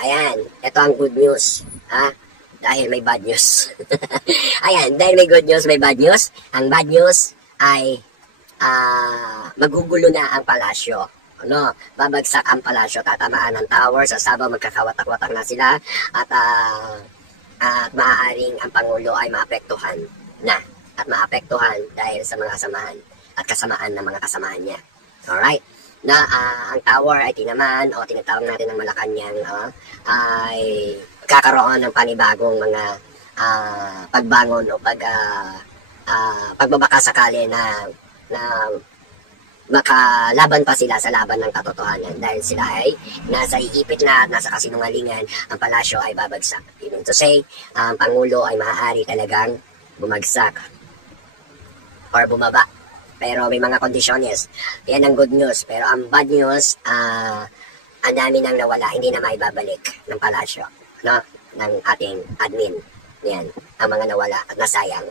Ayan, ito ang good news. Ha? Dahil may bad news. Ayan, dahil may good news, may bad news. Ang bad news ay magugulo na ang palasyo. Ano, babagsak ang palasyo, tatamaan ng tower, sa Sabah magkakawatak-watak na sila at maaaring ang Pangulo ay maapektuhan na at maapektuhan dahil sa mga samahan at kasamaan ng mga kasamahan niya. Alright? Na ang tower ay tinamaan o tinatawag natin ng Malacanang ay kakaroon ng panibagong mga pagbangon o pagbabaka sakali na makalaban pa sila sa laban ng katotohanan dahil sila ay nasa iipit na at nasa kasinungalingan, ang palasyo ay babagsak. Even to say, ang Pangulo ay maaari talagang bumagsak or bumaba. Pero may mga kondisyones. Yan ang good news. Pero ang bad news, ang dami nang nawala, hindi na maibabalik ng palasyo, no? Ng ating admin. Yan, ang mga nawala at nasayang.